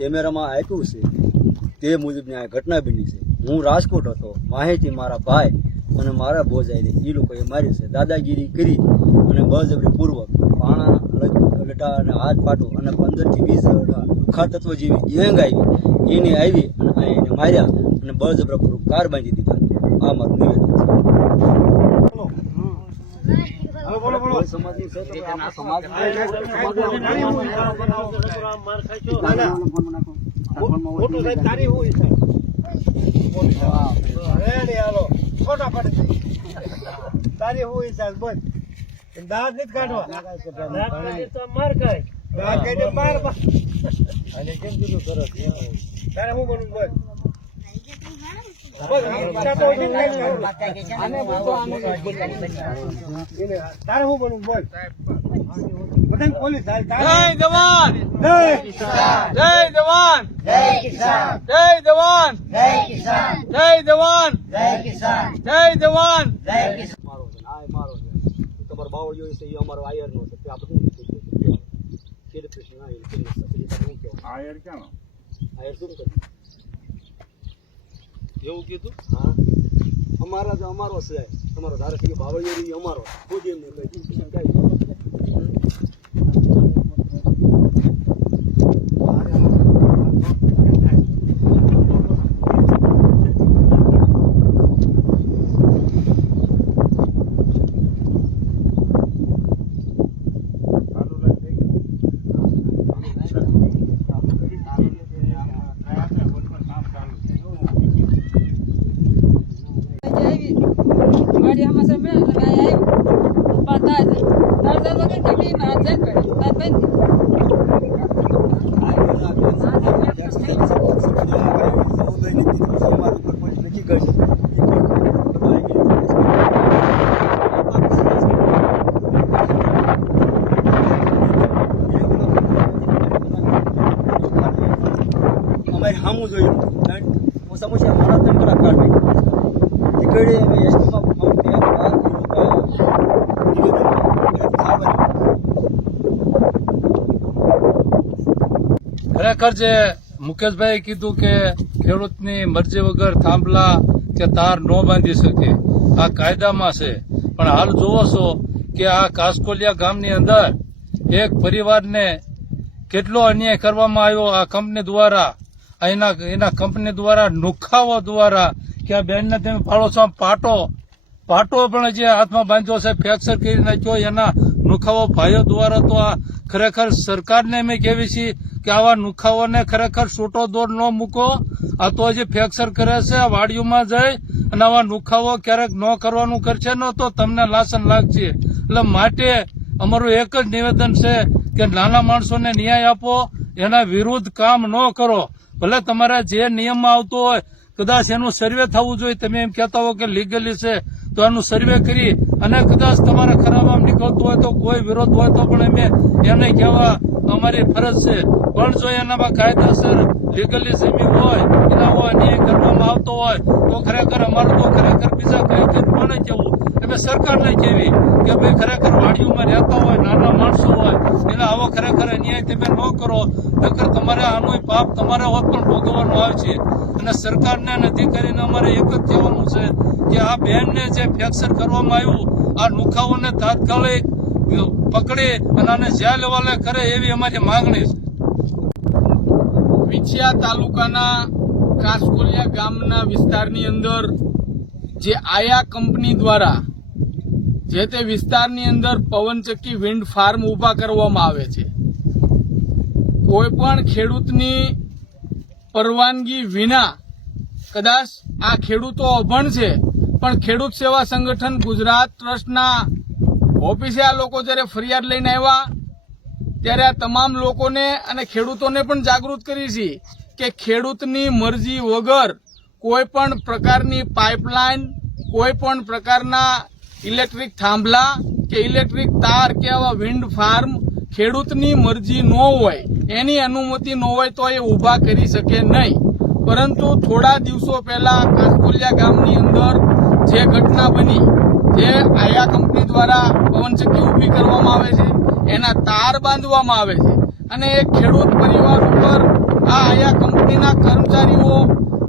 કેમેરામાં આપ્યું છે, તે મુજબની આ ઘટના બની છે. હું રાજકોટ હતો. માહિતી મારા ભાઈ અને મારા ભોજાઈને એ લોકોએ મારી છે. દાદાગીરી કરી અને બળજબરીપૂર્વક પાણા લટા અને હાથ પાટું અને પંદરથી વીસ દુખા જેવી ગેંગ આવી, એને આવી અને અહીં એને માર્યા અને બળજબરીપૂર્વક કાર બાંધી દીધા. આ મારું નિવેદન છે કોઈ સમાજની છે તો આપણા સમાજમાં મોટું સાહેબ તારી હું ઈચ્છા હાલો. ફોટા પડી તારી હું ઈચ્છા બોલ. દાંત નથી કાઢવા. માર ખાય. દાંત માર અને કેમ કીધું સરસ તારે હું બનવું બોલ બોલ, ઈચ્છા તો હોય ને કાંઈ તારે શું બનવું બોલ બધાને પોલીસ જય જવાન જય જવાન જય કિસાન જય જવાન જય કિસાન જય જવાન જય કિસાન જય જવાન જય કિસાન મારો છે આ મારો છે તમારો બાવળિયો છે એ અમારો આયરનો છે તે આપણે શું કહીએ? ખેડ કૃષ્ણ આ એ ખેડ કૃષ્ણ. પછી તમે શું આયર શું કર્યું? એવું કીધું? હા. અમારા જો, અમારો છે. તમારો ધારાસભ્ય બાવળિયો રહ્યો એ અમારો ખુદ એમને કહી દીધું. ક્યાંય આવી ગાડી હમાસર મેળ અને આ આવ્યું પાતા છે તાર તાર વગર તકલીફ ના છે કરે તાર બંધ અમારે સામું જોયું કારણ ઓછા ઓછા મારા ત્રણ કલાક કાઢી એ કડે અમે એસટીમાં અમને આ નિવેદન ખાવાનું ખરેખર જે મુકેશભાઈ કીધું કે ખેડૂતની મરજી વગર થાંભલા કે તાર ન બાંધી શકે, આ કાયદામાં છે. પણ હાલ જોવો છો કે આ કાસકોલિયા ગામની અંદર એક પરિવારને કેટલો અન્યાય કરવામાં આવ્યો આ કંપની દ્વારા એના એના કંપની દ્વારા, નુખાવો દ્વારા, કે આ બેનને તમે ફાળો છો પાટો પાટો પણ જે હાથમાં બાંધ્યો છે, ફ્રેક્ચર કરી નાખ્યો, એના નુખાવો ભાઈઓ દ્વારા તો આ ખરેખર સરકારને અમે કહેવી છીએ કે આવા નુખાવોને ખરેખર છૂટો દોર ન મૂકો. આ તો હજી ફ્રેક્ચર કરે છે, આ વાડીઓમાં જઈ અને આવા નુખાવો ક્યારેક ન કરવાનું કરશે, ન તો તમને લાસન લાગશે. એટલે માટે અમારું એક જ નિવેદન છે કે નાના માણસોને ન્યાય આપો, એના વિરુદ્ધ કામ ન કરો. ભલે તમારા જે નિયમમાં આવતો હોય કદાચ એનું સર્વે થવું જોઈએ. તમે એમ કહેતા હો કે લીગલી છે, તો એનું સર્વે કરી અને કદાચ તમારે ખરાબ આમ નીકળતું હોય તો કોઈ વિરોધ હોય તો પણ અમે એને કહેવા અમારી ફરજ છે. પણ જો એનામાં કાયદેસર લીગલી જમીન હોય એના હોય અન્યાય કરવામાં આવતો હોય, તો ખરેખર અમારું તો ખરેખર બીજા કઈ કઈ કોને અમે સરકારને કેવી કે ભાઈ ખરેખર વાડીઓમાં રહેતા હોય, નાના માણસો હોય, એને આવો ખરેખર અન્યાય તમે ન કરો. નકર તમારે આનો પાપ તમારે હોત પણ ભોગવવાનો આવે છે. અને સરકારને અને અધિકારીને અમારે એક જ કહેવાનું છે કે આ બેનને જે ફ્રેક્ચર કરવામાં આવ્યું, આ નુખાઓને તાત્કાલિક પકડે અને આને જ્યાં લેવાલે કરે એવી અમારી માંગણી છે. વિછિયા તાલુકાના કાસકોલિયા ગામના વિસ્તારની અંદર જે આયા કંપની દ્વારા જે તે વિસ્તારની અંદર પવનચક્કી વિન્ડ ફાર્મ ઊભા કરવામાં આવે છે. કોઈ પણ ખેડૂતની પરવાનગી વિના કદાચ આ ખેડૂતો અભણ છે, પણ ખેડૂત સેવા સંગઠન ગુજરાત ટ્રસ્ટના ઓફિસે આ લોકો જ્યારે ફરિયાદ લઈને આવ્યા, ત્યારે આ તમામ લોકોને અને ખેડૂતોને પણ જાગૃત કરી છે કે ખેડૂતની મરજી વગર કોઈ પણ પ્રકારની પાઇપલાઇન, કોઈ પણ પ્રકારના ઇલેક્ટ્રિક થાંભલા કે ઇલેક્ટ્રિક તાર કે આવા વિન્ડ ફાર્મ ખેડૂતની મરજી ન હોય, એની અનુમતિ ન હોય તો એ ઊભા કરી શકે નહીં. પરંતુ થોડા દિવસો પહેલા કાસકોલિયા ગામની અંદર જે ઘટના બની, જે આયા કંપની દ્વારા પવનચક્કી ઊભી કરવામાં આવે છે, એના તાર બાંધવામાં આવે છે અને એક ખેડૂત પરિવાર ઉપર આ આયા કંપનીના કર્મચારીઓ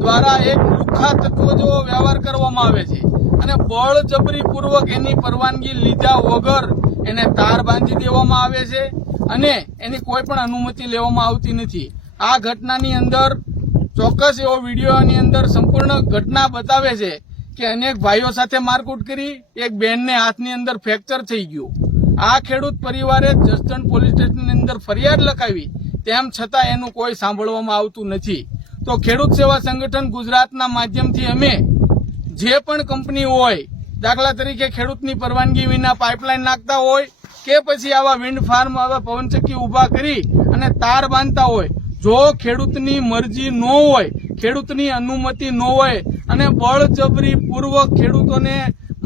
દ્વારા એક લુખા તત્વો જેવો વ્યવહાર કરવામાં આવે છે. અને બળજબરી પૂર્વક એની પરવાનગી લીધા વગર એને તાર બાંધી દેવામાં આવે છે અને એની કોઈ પણ અનુમતિ લેવામાં આવતી નથી. આ ઘટનાની અંદર ચોક્કસ એવો વિડીયોની અંદર સંપૂર્ણ ઘટના બતાવે છે કે અનેક ભાઈઓ સાથે મારકૂટ કરી એક બેનને હાથની અંદર ફ્રેક્ચર થઈ ગયું. આ ખેડૂત પરિવારે જસદણ પોલીસ સ્ટેશનની અંદર ફરિયાદ લખાવી, તેમ છતાં એનું કોઈ સાંભળવામાં આવતું નથી. તો ખેડૂત સેવા સંગઠન ગુજરાતના માધ્યમથી અમે જે પણ કંપની હોય, દાખલા તરીકે ખેડૂતની પરવાનગી વિના પાઇપલાઇન નાખતા હોય, કે પછી આવા વિન્ડ ફાર્મ, આવા પવનચક્કી ઊભા કરી અને તાર બાંધતા હોય, જો ખેડૂતની મરજી ન હોય, ખેડૂતની અનુમતિ ન હોય અને બળજબરી પૂર્વક ખેડૂતોને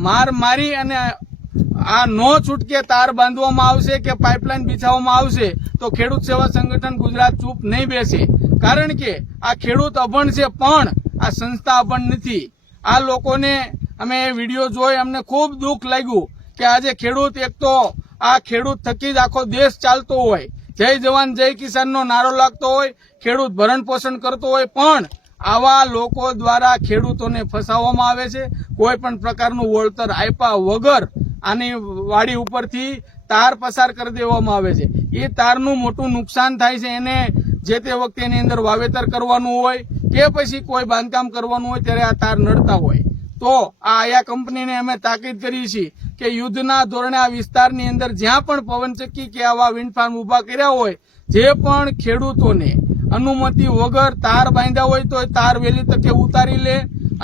માર મારી અને આ નો છૂટકે તાર બાંધવામાં આવશે કે પાઇપલાઇન બિછાવવામાં આવશે, તો ખેડૂત સેવા સંગઠન ગુજરાત ચૂપ નહીં બેસે. કારણ કે આ ખેડૂત અભણ છે પણ આ સંસ્થા અભણ નથી. આ લોકોને અમે વીડિયો જોઈ અમને ખૂબ દુઃખ લાગ્યું કે આજે ખેડૂત એક તો આ ખેડૂત થકી જ આખો દેશ ચાલતો હોય. જય જવાન, જય કિસાનનો નારો લાગતો હોય, ખેડૂત ભરણ પોષણ કરતો હોય, પણ આવા લોકો દ્વારા ખેડૂતોને ફસાવવામાં આવે છે. કોઈ પણ પ્રકારનું વળતર આપ્યા વગર આની વાડી ઉપરથી તાર પસાર કરી દેવામાં આવે છે. એ તારનું મોટું નુકસાન થાય છે. એને જે તે વખતે એની અંદર વાવેતર કરવાનું હોય કે પછી કોઈ બાંધકામ કરવાનું હોય ત્યારે આ તાર નડતા હોય. તો આ આયા કંપનીને અમે તાકીદ કરી છીએ કે યુદ્ધના ધોરણે આ વિસ્તારની અંદર જ્યાં પણ પવનચક્કી કે આવા વિન્ડ ફાર્મ ઊભા કર્યા હોય, જે પણ ખેડૂતોને અનુમતિ વગર તાર બાંધ્યા હોય તો તાર વહેલી તકે ઉતારી લે.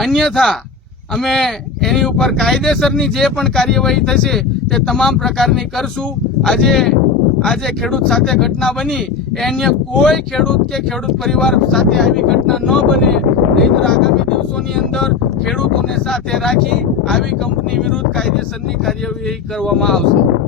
અન્યથા, અમે એની ઉપર કાયદેસરની જે પણ કાર્યવાહી થશે તે તમામ પ્રકારની કરશું. આજે આજે ખેડૂત સાથે ઘટના બની અન્ય કોઈ ખેડૂત કે ખેડૂત પરિવાર સાથે આવી ઘટના ન બને. નહીતર આગામી દિવસોની અંદર ખેડૂતોને સાથે રાખી આવી કંપની વિરુદ્ધ કાયદેસરની કાર્યવાહી કરવામાં આવશે.